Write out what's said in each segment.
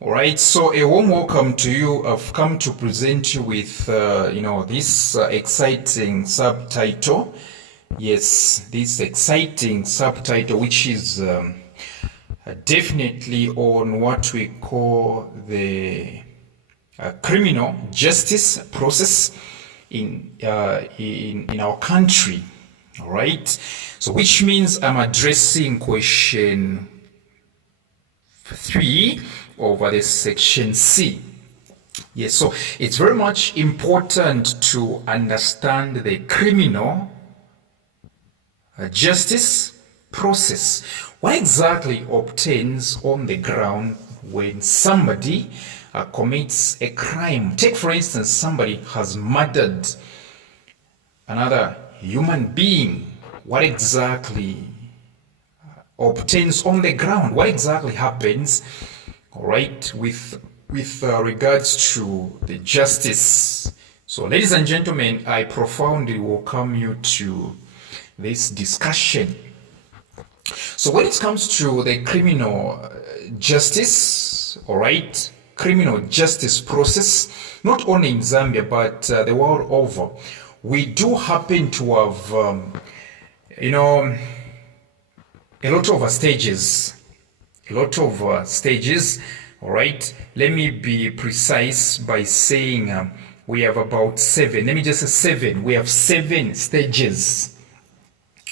All right, so a warm welcome to you. I've come to present you with, this exciting subtitle. Yes, this exciting subtitle, which is definitely on what we call the criminal justice process in our country. All right, so which means I'm addressing question 3 over the section C. Yes, so it's very much important to understand the criminal justice process. What exactly obtains on the ground when somebody commits a crime? Take, for instance, somebody has murdered another human being. What exactly obtains on the ground? What exactly happens, all right, with regards to the justice? So, ladies and gentlemen, I profoundly welcome you to this discussion. So, when it comes to the criminal justice, all right, criminal justice process, not only in Zambia but the world over, we do happen to have, a lot of stages. All right, let me be precise by saying we have about 7. Let me just say 7. We have 7 stages.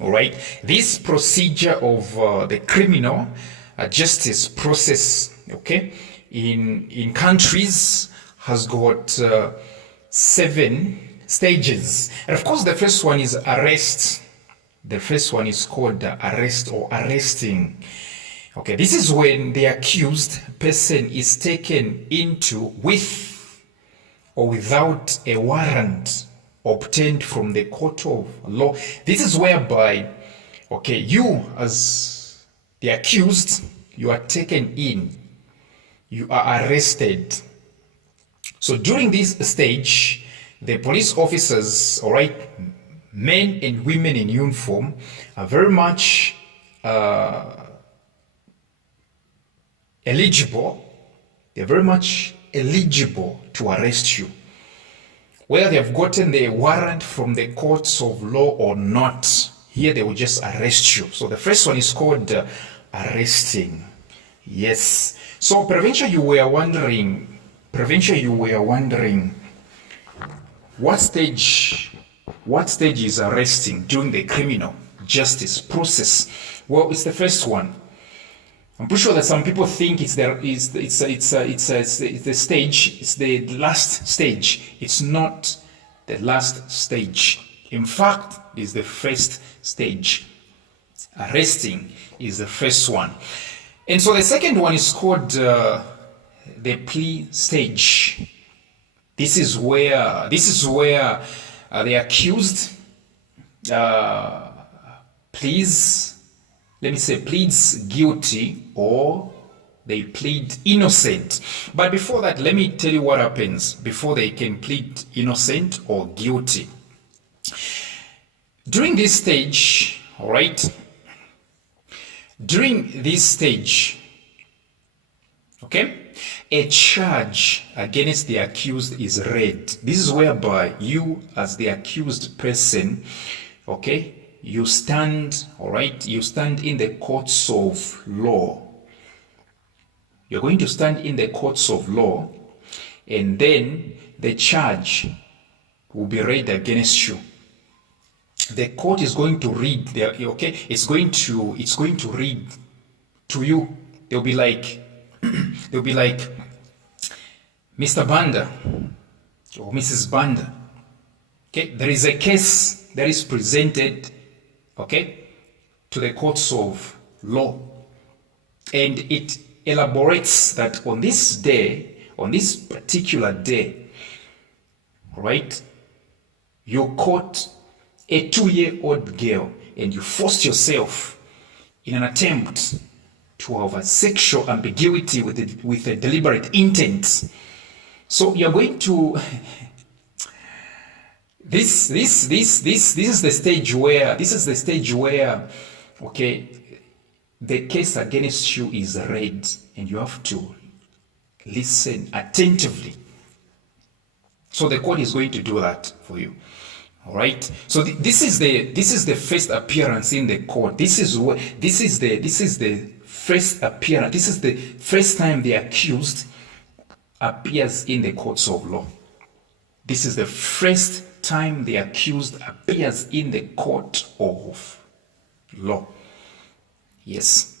All right, this procedure of the criminal justice process, okay, in countries has got 7 stages. And of course, the first one is arrest. The first one is called arrest or arresting. Okay, this is when the accused person is taken into with or without a warrant obtained from the court of law. This is whereby, okay, you as the accused, you are taken in, you are arrested. So during this stage, the police officers, all right, men and women in uniform, are very much eligible. They're very much eligible to arrest you, whether they have gotten the warrant from the courts of law or not. Here they will just arrest you. So the first one is called arresting. Yes. So peradventure you were wondering what stage is arresting during the criminal justice process? Well, it's the first one. I'm pretty sure that some people think it's the stage, it's the last stage. It's not the last stage. In fact, it's the first stage. Arresting is the first one. And so the second one is called the plea stage. This is where the accused pleads guilty or they plead innocent. But before that, let me tell you what happens before they can plead innocent or guilty. During this stage, all right, okay, a charge against the accused is read. This is whereby you, as the accused person, okay, you stand, all right, you stand in the courts of law. You're going to stand in the courts of law, and then the charge will be read against you. The court is going to read, okay, it's going to read to you. They'll be like, Mr. Banda or Mrs. Banda, okay, there is a case that is presented, okay, to the courts of law, and it elaborates that on this day, on this particular day, right, you caught a 2-year-old girl and you forced yourself in an attempt to have a sexual ambiguity with a deliberate intent. So you're going to this is the stage where okay, the case against you is read and you have to Listen attentively. So the court is going to do that for you. All right. So this is the first appearance in the court. This is the first appearance. This is the first time the accused appears in the courts of law. This is the first time the accused appears in the court of law. Yes.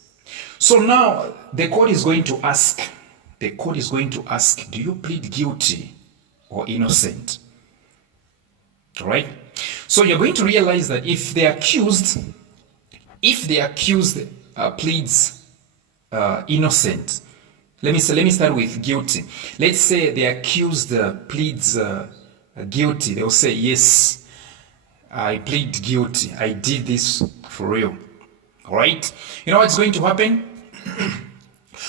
So now the court is going to ask, do you plead guilty or innocent? All right. So you're going to realize that if the accused pleads innocent, let me start with guilty. Let's say the accused pleads guilty. They'll say, yes, I plead guilty. I did this for real. All right. You know what's going to happen?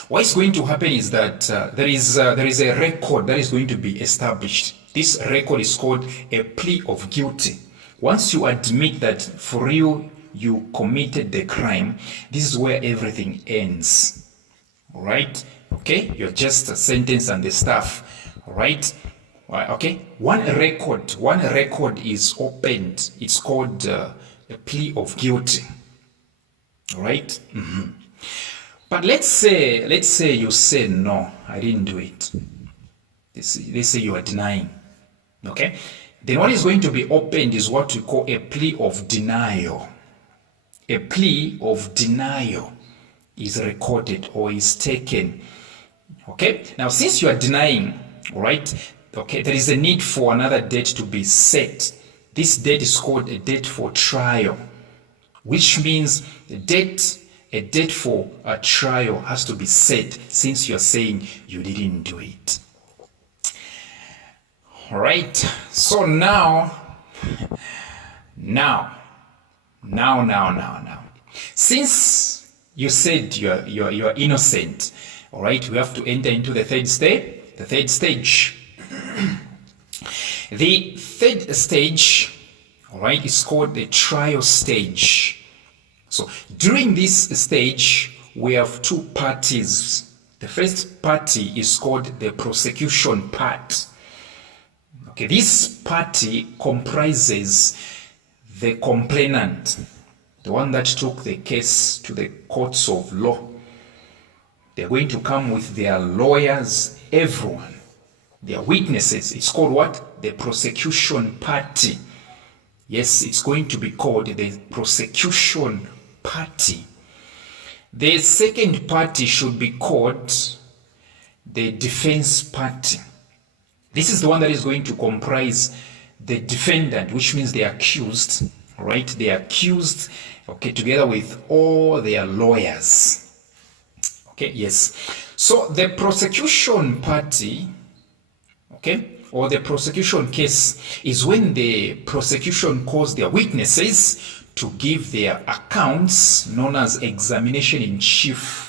What's going to happen is that there is a record that is going to be established. This record is called a plea of guilty. Once you admit that for real you committed the crime, this is where everything ends. All right? Okay? You're just sentenced and the stuff. All right? Okay? One record is opened. It's called a plea of guilty. All right? Mm-hmm. But let's say you say, no, I didn't do it. Let's say you are denying. Okay? Then what is going to be opened is what we call a plea of denial. A plea of denial is recorded or is taken. Okay? Now, since you are denying, right? Okay, there is a need for another date to be set. This date is called a date for trial, which means a date for a trial has to be set since you are saying you didn't do it. All right. So now. Since you said you're innocent, all right, we have to enter into the third stage. The third stage. The third stage, all right, is called the trial stage. So during this stage, we have two parties. The first party is called the prosecution part. Okay, this party comprises the complainant, the one that took the case to the courts of law. They're going to come with their lawyers, everyone, their witnesses. It's called what? The prosecution party. Yes, it's going to be called the prosecution party. The second party should be called the defense party. This is the one that is going to comprise the defendant, which means the accused, right? The accused, okay, together with all their lawyers. Okay, yes. So the prosecution party, okay, or the prosecution case is when the prosecution calls their witnesses to give their accounts, known as examination in chief.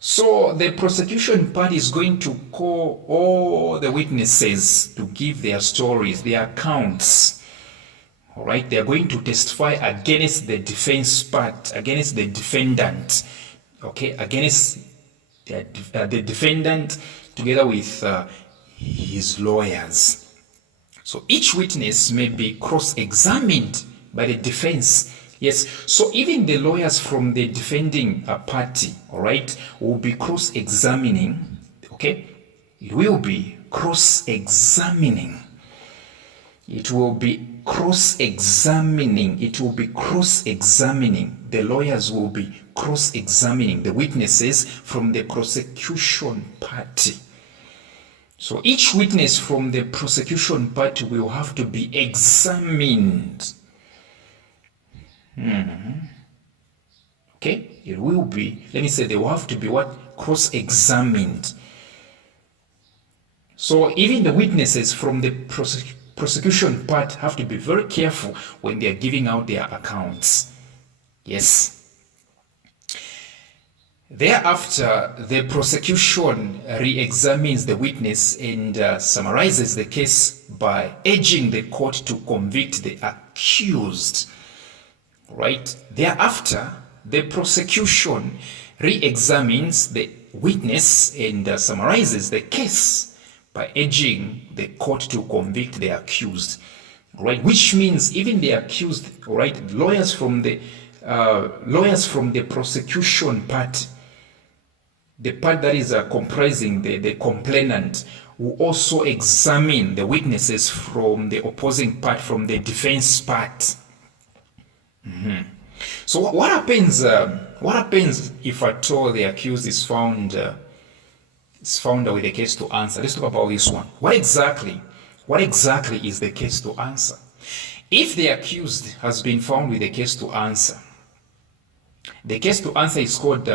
So the prosecution party is going to call all the witnesses to give their stories, their accounts. All right, they are going to testify against the defense part, against the defendant. Okay, against the defendant together with his lawyers. So each witness may be cross-examined by the defense. Yes, so even the lawyers from the defending party, all right, will be cross-examining, okay? It will be cross-examining. It will be cross-examining. It will be cross-examining. The lawyers will be cross-examining the witnesses from the prosecution party. So each witness from the prosecution party will have to be examined. Okay, it will be, let me say, they will have to be what? Cross-examined. So even the witnesses from the prosecution part have to be very careful when they are giving out their accounts. Yes. Thereafter, the prosecution re-examines the witness and summarizes the case by urging the court to convict the accused. Right? Thereafter, the prosecution re-examines the witness and summarizes the case by urging the court to convict the accused, right? Which means even the accused, right? Lawyers from the prosecution part, the part that is comprising the complainant, will also examine the witnesses from the opposing part, from the defense part. So what happens? What happens if at all the accused is found with a case to answer? Let's talk about this one. What exactly is the case to answer? If the accused has been found with a case to answer, the case to answer is called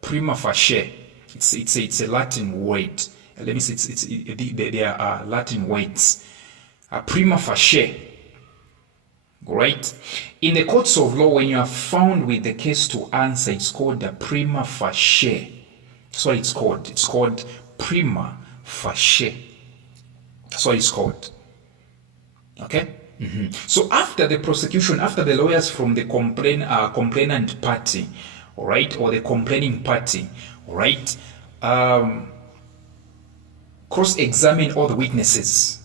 prima facie. It's a Latin word. Let me see. There are Latin words. Prima facie. Right? In the courts of law, when you are found with the case to answer, it's called the prima facie. That's what it's called. It's called prima facie. That's what it's called. Okay? So after the prosecution, after the lawyers from the complainant party, all right, or the complaining party, all right, cross-examine all the witnesses.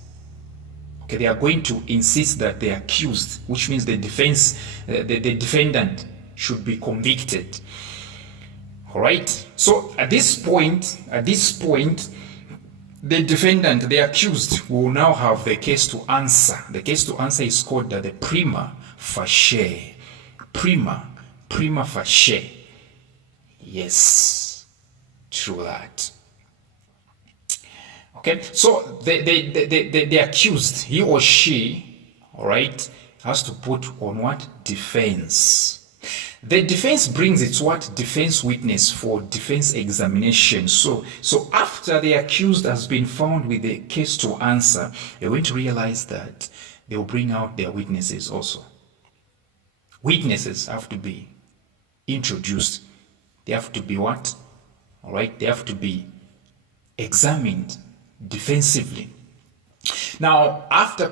Okay, they are going to insist that the accused, which means the defense, the defendant, should be convicted. All right. So at this point, the defendant, the accused, will now have the case to answer. The case to answer is called the prima facie. Prima facie. Yes, true that. Okay, so the accused, he or she, all right, has to put on what? Defense. The defense brings its what? Defense witness for defense examination. So after the accused has been found with the case to answer, you're going to realize that they will bring out their witnesses also. Witnesses have to be introduced. They have to be what? All right, they have to be examined defensively. Now, after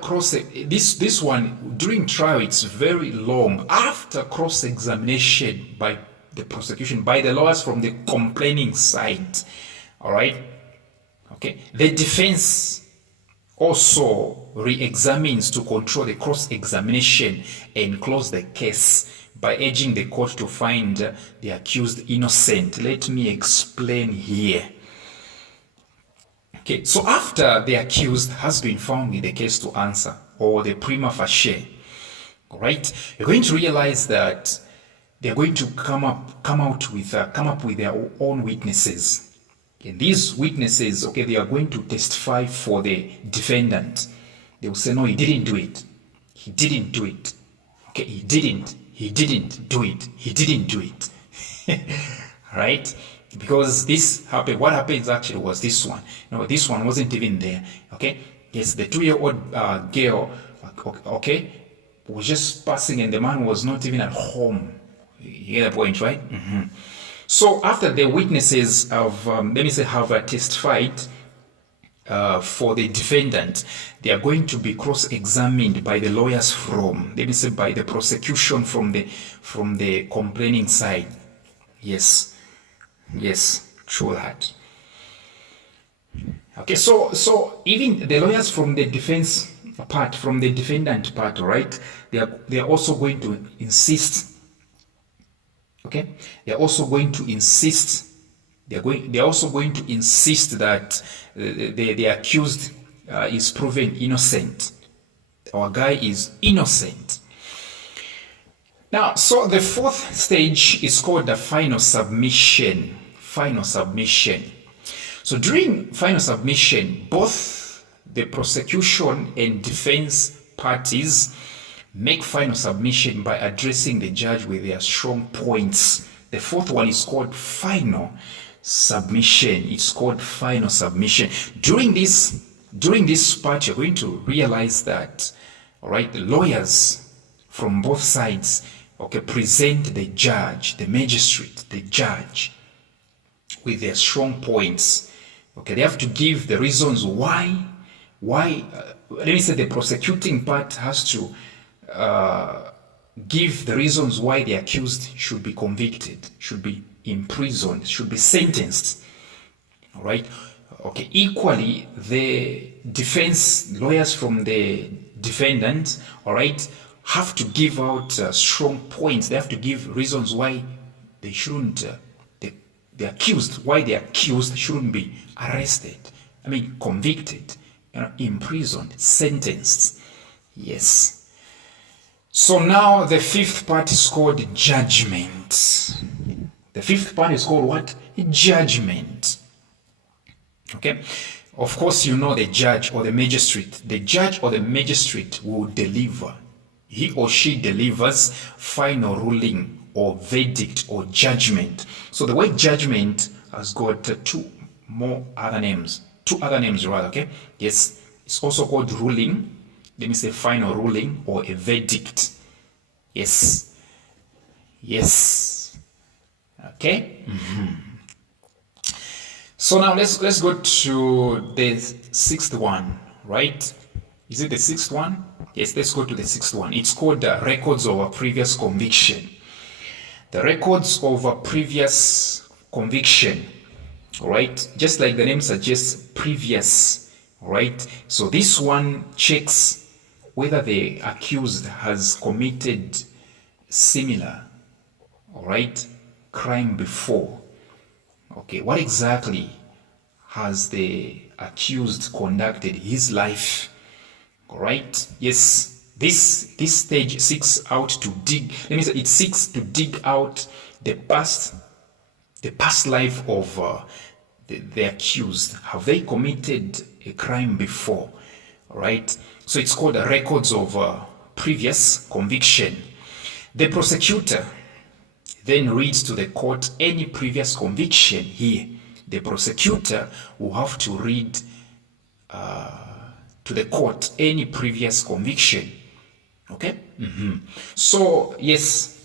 this one during trial, it's very long. After cross-examination by the prosecution, by the lawyers from the complaining side, all right, okay, the defense also re-examines to control the cross-examination and close the case by urging the court to find the accused innocent. Let me explain here. Okay, so after the accused has been found with the case to answer, or the prima facie, all right, you're going to realize that they're going to come up with their own witnesses. And these witnesses, okay, they are going to testify for the defendant. They will say, no, he didn't do it. He didn't do it. Okay, he didn't do it. He didn't do it. Right? Because this happened, what happens actually was this one. No, this one wasn't even there. Okay? Yes, the 2-year-old girl, okay, was just passing and the man was not even at home. You get the point, right? So after the witnesses have, have testified for the defendant, they are going to be cross-examined by the lawyers from, by the prosecution from the complaining side. Yes, true that. Okay, so even the lawyers from the defense part, from the defendant part, right? They are also going to insist. Okay, they are also going to insist. They are also going to insist that the accused is proven innocent. Our guy is innocent. Now, so the fourth stage is called the final submission. Final submission. So during final submission, both the prosecution and defense parties make final submission by addressing the judge with their strong points. The fourth one is called final submission. It's called final submission. During this part, you're going to realize that, all right, the lawyers from both sides, okay, present the judge, the magistrate, the judge, with their strong points. Okay, they have to give the reasons why. Let me say the prosecuting part has to give the reasons why the accused should be convicted, should be imprisoned, should be sentenced. All right. Okay. Equally, the defense lawyers from the defendant, all right, have to give out strong points. They have to give reasons why they shouldn't, the accused, why the accused shouldn't be arrested. I mean, convicted, imprisoned, sentenced. Yes. So now the fifth part is called judgment. The fifth part is called what? Judgment. Okay. Of course, you know the judge or the magistrate. The judge or the magistrate will deliver. He or she delivers final ruling or verdict or judgment. So the word judgment has got two other names rather, okay? Yes, it's also called ruling. Let me say final ruling or a verdict. Yes. Yes. Okay? So now let's go to the sixth one, right? Is it the sixth one? Yes, let's go to the sixth one. It's called records of a previous conviction. The records of a previous conviction, right? Just like the name suggests, previous, right? So this one checks whether the accused has committed similar, all right, crime before. Okay, what exactly has the accused conducted his life? All right, yes. This stage seeks out to dig. Let me say it seeks to dig out the past life of the accused. Have they committed a crime before? All right. So it's called the records of previous conviction. The prosecutor then reads to the court any previous conviction here. The prosecutor will have to read to the court any previous conviction. Okay? So, yes,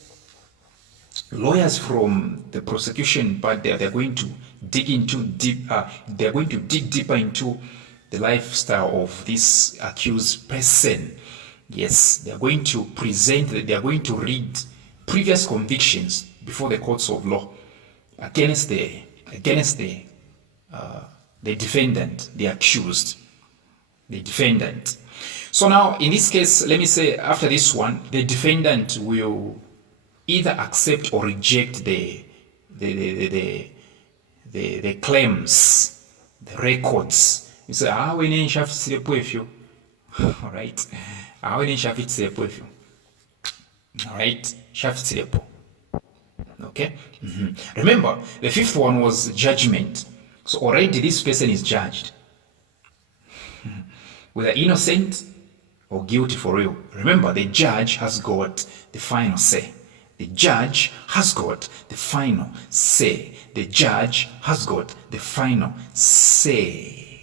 lawyers from the prosecution, but they're going to dig deeper into the lifestyle of this accused person. Yes, they're going to read previous convictions before the courts of law against the defendant, the accused, the defendant. So now, in this case, let me say after this one, the defendant will either accept or reject the claims, the records. You say, we need to all right. All right. Okay. Remember, the fifth one was judgment. So already this person is judged, whether innocent or guilty for real. Remember, the judge has got the final say. The judge has got the final say. The judge has got the final say.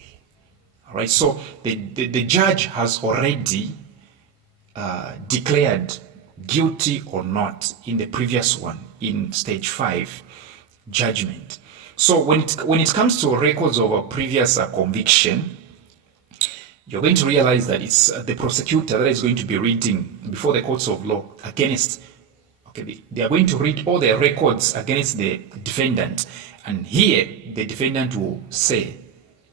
All right. So the judge has already declared guilty or not in the previous one, in stage 5, judgment. So when it comes to records of a previous conviction, you're going to realize that it's the prosecutor that is going to be reading before the courts of law against, okay, they are going to read all the records against the defendant. And here, the defendant will say,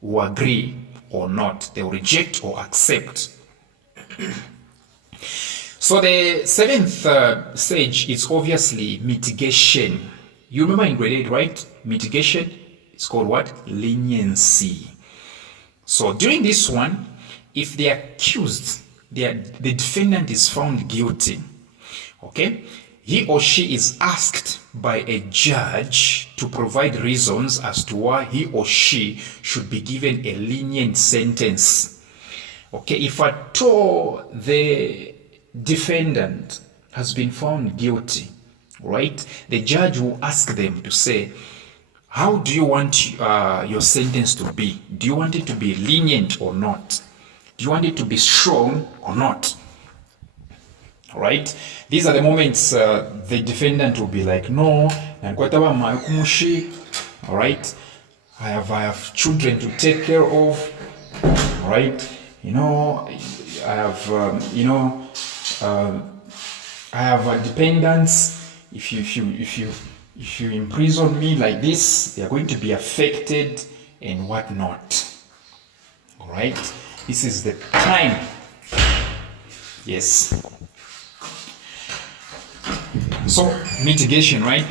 will agree or not. They will reject or accept. So the seventh stage is obviously mitigation. You remember in grade 8, right? Mitigation, it's called what? Leniency. So during this one, if the accused, the defendant is found guilty, okay, he or she is asked by a judge to provide reasons as to why he or she should be given a lenient sentence. Okay, if at all the defendant has been found guilty, right, the judge will ask them to say, how do you want your sentence to be? Do you want it to be lenient or not? Do you want it to be strong or not? All right. These are the moments the defendant will be like, no, all right, I have children to take care of, all right, I have I have dependents. If if you imprison me like this, they are going to be affected and whatnot. All right, this is the time. Yes. So mitigation, right?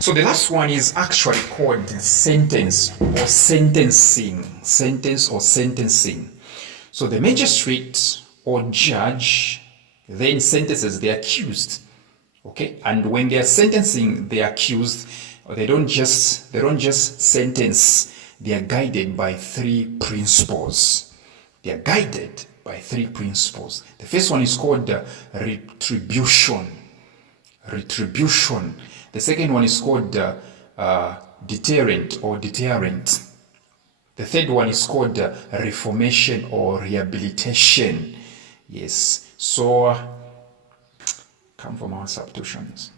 So the last one is actually called sentence or sentencing. Sentence or sentencing. So the magistrate or judge then sentences the accused. Okay, and when they are sentencing the accused, they don't just sentence. They are guided by three principles. They are guided by three principles. The first one is called retribution. Retribution. The second one is called deterrent or deterrent. The third one is called reformation or rehabilitation. Yes. So come from our substitutions.